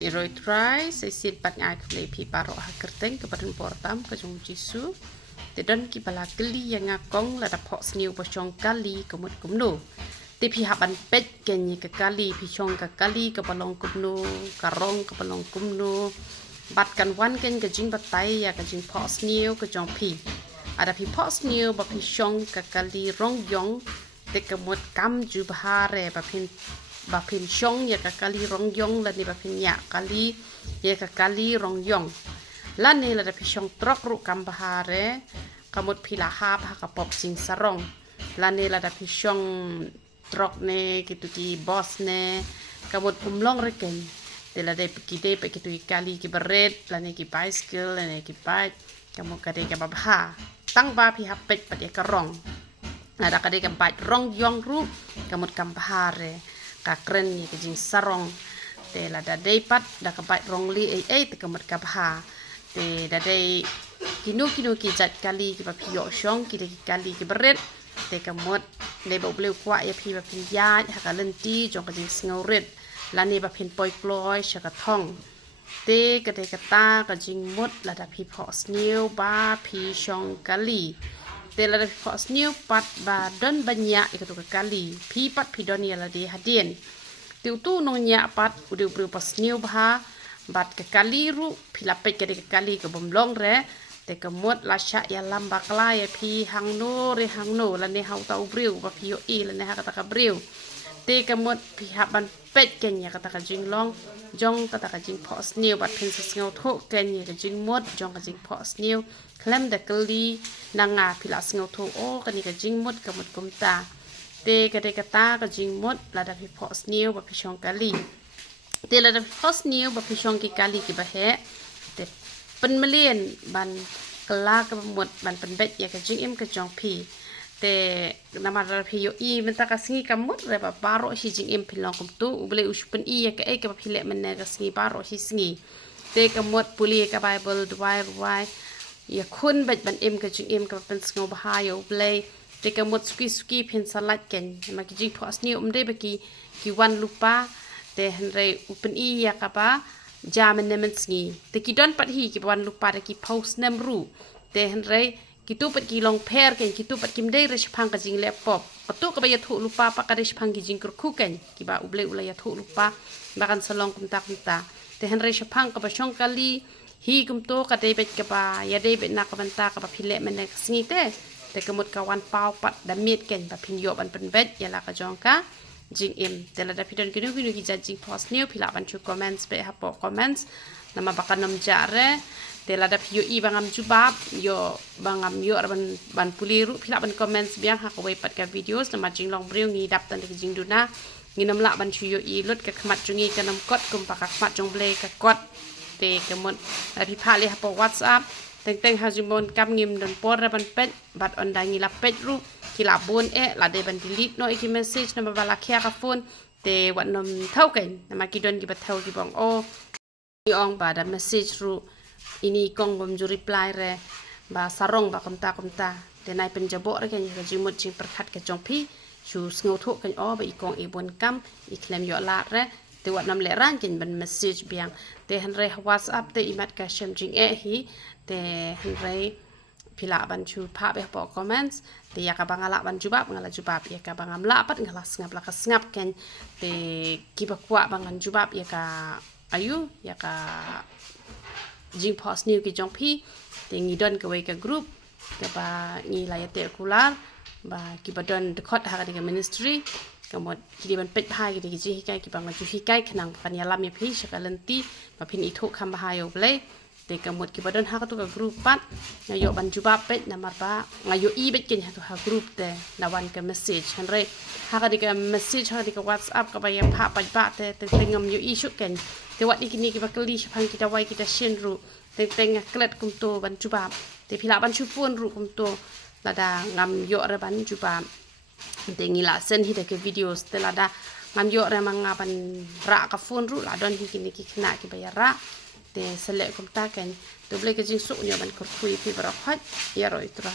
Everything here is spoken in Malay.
Rồi try saya simpan ai kembali pi parok hakerteng kepada portam ke jong jisu. Tedan ki bala keli yang ngakong la dapat sniu posong kali kemut kumno. Te pi haban pet kenyi ke kali pi chong ke kali ke balong kumno karong ke balong kumno. Bat kan wan ken ke jing batai ya ke jing phohsniew ke jong pi. Ada pi phohsniew ba pi chong ke kali rong yong te kemut kam ju bahare ba pin shong ya kali rong yong la ni ba pin ya kali ya kali rong yong la ni la da pi shong trok ru kam bahare kamut pila ha ka pop sing sarong la ni la da pi shong trok ne kitu ki boss ne kamut pumlong reken de la de pe kitu kali ki beret la ni ki bicycle la ni ki bike kamut kade ka ba tang ba pi hapet pa de ka rong ada kade ka bike rong yong ru kamut kam bahare ka kren ni ke jing sarong te la da dei pat da ka bai rong li te kamat ka bha te da dei kinu ki jat kali ki ba pio shong ki de kali ki beret te kamot le ba bleu kwa ya pi ba pin ya ha ka lenti jong ka jing sngoret la ni ba pin poi ploi sha ka thong te ka de ka ta ka jing mot la da pi phohsniew ba pi shong kali te la phohsniew pat ba don banyak ikatu kali pi pat pi don ya la di hadien tiu tu nong nya pat udu phohsniew ba bat ke kali ru pi la pe ke kali ke bomlong re te kemut la sha ya lam bakla ya pi hang no la ne hau tau briu ba pi yo i la ne ha kata ka briu te kemut pi haban pet ken ya kata ka jing long jong kata ka jing phohsniew bat pin sngau tho ken ya ka jing mot jong ka jing phohsniew klem da kali nanga pila sngau tho o kani ka jing mot kamut kumta te ka de kata ka jing mot la da pi phohsniew ba pi shong kali te la da phohsniew ba pi shong ki kali ki ba he te pen melien ban kala ka mot ban pen bet ya ka jing im ka jong pi te nama da pi yo i menta ka singi kamut re ba baro si jing im pilong kum tu ubele uspen i ya ka e ka pi le men ka singi baro si singi te kamut puli ka bible dwai ya kun bet ban im ka jing im ka pen sngo ba yo ubele te kamut suki pin salat ken ma ki jing phohsniew de ba ki wan lupa te henre upen i ya ka ba jamen nemen singi te ki don pat hi ki wan lupa de ki post nem ru te henre kitu pat ki long per ken kitu pat kim dei resh phang ka jing laptop patu ka ba ya thu lupa pa ka resh phang ki jing ku ken ki ba uble ula ya thu lupa ba kan salong kumta te hen resh phang ka ba shong kali hi kum to ka dei bet ka ba ya dei bet na ka banta ka ba phile men nek singi te kemut ka wan pau pat da mit ken ba phin yo ban pen bet ya la ka jong ka jing im te la da pidon kinu ki jing phohsniew pila ban chu comments be ha po comments nama bakanom jare te la da pio i bangam jubab yo bangam yo ban puliru pila ban comments biang ha ko pat ka videos nama jing long briu ngi dap tan jing duna ngi nam la ban chu yo i lut ka khmat jungi ka nam kot kum pa ka khmat jong ble ka kot te kemut la pi pha le ha po whatsapp teng ha jimon kam ngim don por ban pet bat on da ngi la pet ru ki la bon la de ban delete no iki message nama bala kya ka phone te wat nom thau ken nama ki don ki ba thau ki bong o ong ba da message ru ini kong bom ju reply re ba sarong ba komta te nai pen jabo re ken ka jimut jing perkhat ka jong pi chu sngo tho ken o ba ikong e bon kam i klem yo la re te wat nam le ran ken ban message biang te han re whatsapp te imat ka shem jing e hi te han re pila ban chu pha be po comments te ya ka bangala ban jubab ngala jubab ya ka bangam la pat ngala ngap la ka ngap ken te ki ba kwa bangan jubab ya ka ayu ya ka jing phohsniew ki jong pi te ngi don ka wei ka group te ba ngi la ya te kular ba ki ba don de khot ha ka de ministry ka mod ki di ban pet ha ki de ji hi kai ki bang ju hi kai khnang kan ya lam ya phi sha ka lenti ba phin i thu kham ba ha yo ble te ka mod ki ba don ha ka tu ka group pat nga yo ban ju ba pet na mar ba nga yo i bet ken ha tu ha group te na wan ka message han re ha ka de ka message ha de ka whatsapp ka ba ya pha pa ba te ngam yo i shu ken te wat ikini ki bakali shapang kita wai kita shin ru teng klet kum to ban chuba te phila ban chu phone ru kum to lada ngam yo re ban chuba te ngila sen hi de ke videos te lada ngam yo re manga ban ra ka phone ru la don hikini ki khna ki bayara te selek kum ta ken to ble ke jing su nyo ban kur kui pi bra khat ya roi tra